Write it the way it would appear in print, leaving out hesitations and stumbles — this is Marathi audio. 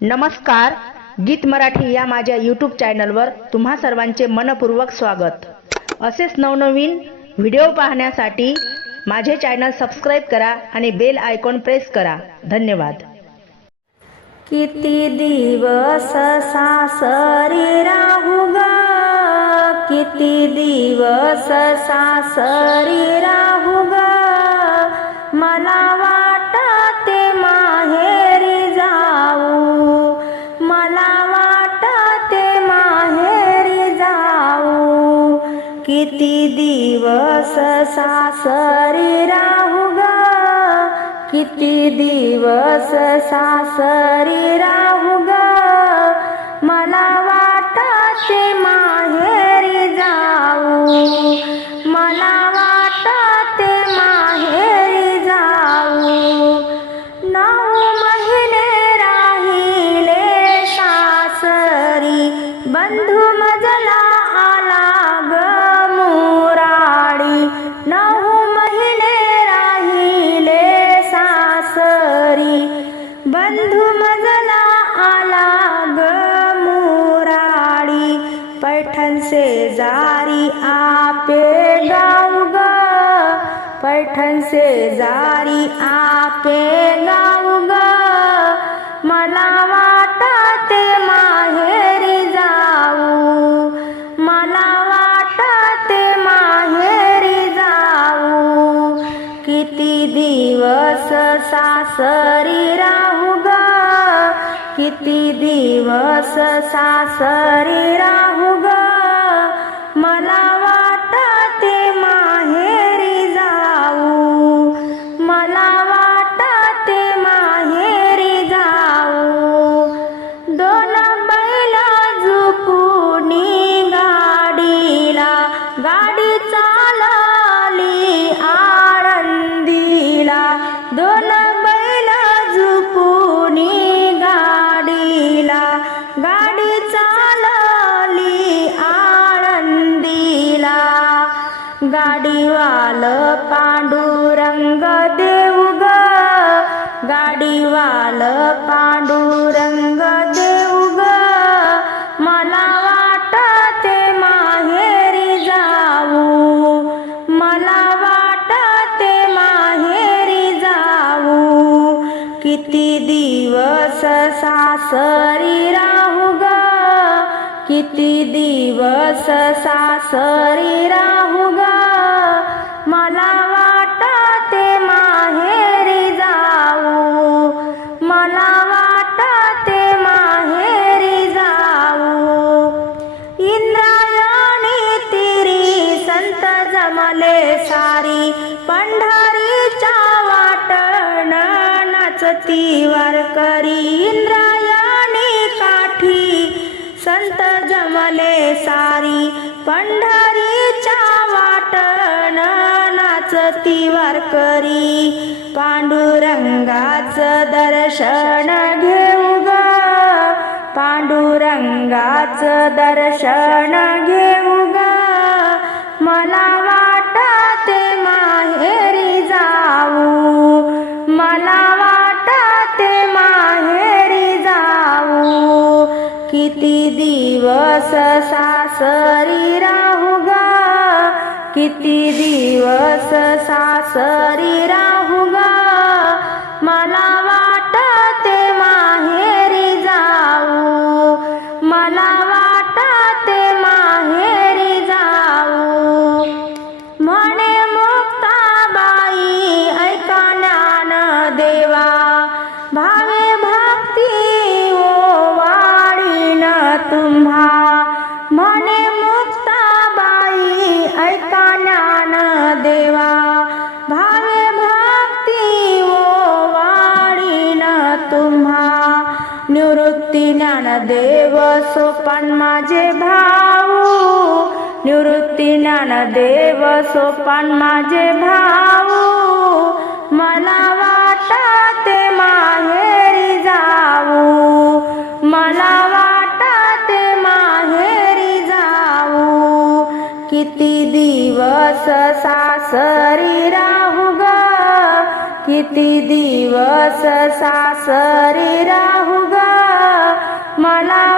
नमस्कार, गीत मराठी या माझ्या यूट्यूब चॅनलवर तुम्हा सर्वांचे मनपूर्वक स्वागत। असेच नवनवीन व्हिडिओ पाहण्यासाठी माझे चॅनल सबस्क्राइब करा आणि बेल आयकॉन प्रेस करा। धन्यवाद। किती दिवस सासरी राहू ग, किती दिवस सासरी राहू ग, मला वाटते माहेरी जाऊ, मला वाटते माहेरी जाऊ, किती दिवस सासरी राहू ग, किती दिवस सासरी राहू ग, मला वाटते माहेरी जाऊ, मला वाटते माहेरी जाऊ, 9 महिने राहिले सासरी, बंधू मजला आला ग मुराडी, 9 महिने राहिले सासरी, बंधू मजला आला ग मुराडी, पैठण से जारी आपे गाव ग, पैठण से जारी आपे गाव ग, मला वाटते माहेरी जाऊ, मला वाटते माहेरी जाऊ, किती दिवस सासरी राहू ग, किती दिवस सासरी राहू ग, मला वाटते माहेरी जाऊ, मला वाटते माहेरी जाऊ, 2 बैल झुपूनी गाडीला, गाडी चालली आळंदीला, 2 बैल झुपूनी गाडीला, गाडी चालली आळंदीला, गाडीवाल पांडुरंग देव ग, गाडीवाल पांडुरंग देव ग, मला वाटते माहेरी जाऊ, मला वाटते माहेरी जाऊ, किती दिवस सासरी राहू ग, किती दिवस सासरी राहू ग, मला वाटते माहेरी जाऊ, मला वाटते माहेरी जाऊ, इंद्रायणी तिरी संत जमले सारी, पंढरीच्या वाटण नाचती वारकरी, इंद्रायणी काठी संत जमले सारी, पंढरीच्या वाटण नाचती वारकरी, पांडुरंगाचं दर्शन घेऊ ग, पांडुरंगाचं दर्शन घेऊ ग, मला वाटते माहेरी जाऊ, मला वाटते माहेरी जाऊ, किती दिवस सासरी राहू ग, किती दिवस सासरी राहू ग, मला वाटते माहेरी जाऊ, मला वाटते माहेरी जाऊ, म्हणे मुक्ताबाई ऐका ज्ञानदेवा, भावे भक्ती ओवाळीन तुम्हा, म्हणे मुक्ताबाई ऐका ज्ञानदेवा, भावे भक्ती ओवाळीन तुम्हा, निवृत्ती ज्ञानदेव सोपान माझे भाऊ, निवृत्ती ज्ञानदेव सोपान माझे भाऊ, मला वाटते माहेरी जाऊ, मला वाटते माहेरी जाऊ, किती दिवस सासरी राहू ग, किती दिवस सासरी राहू ग, मला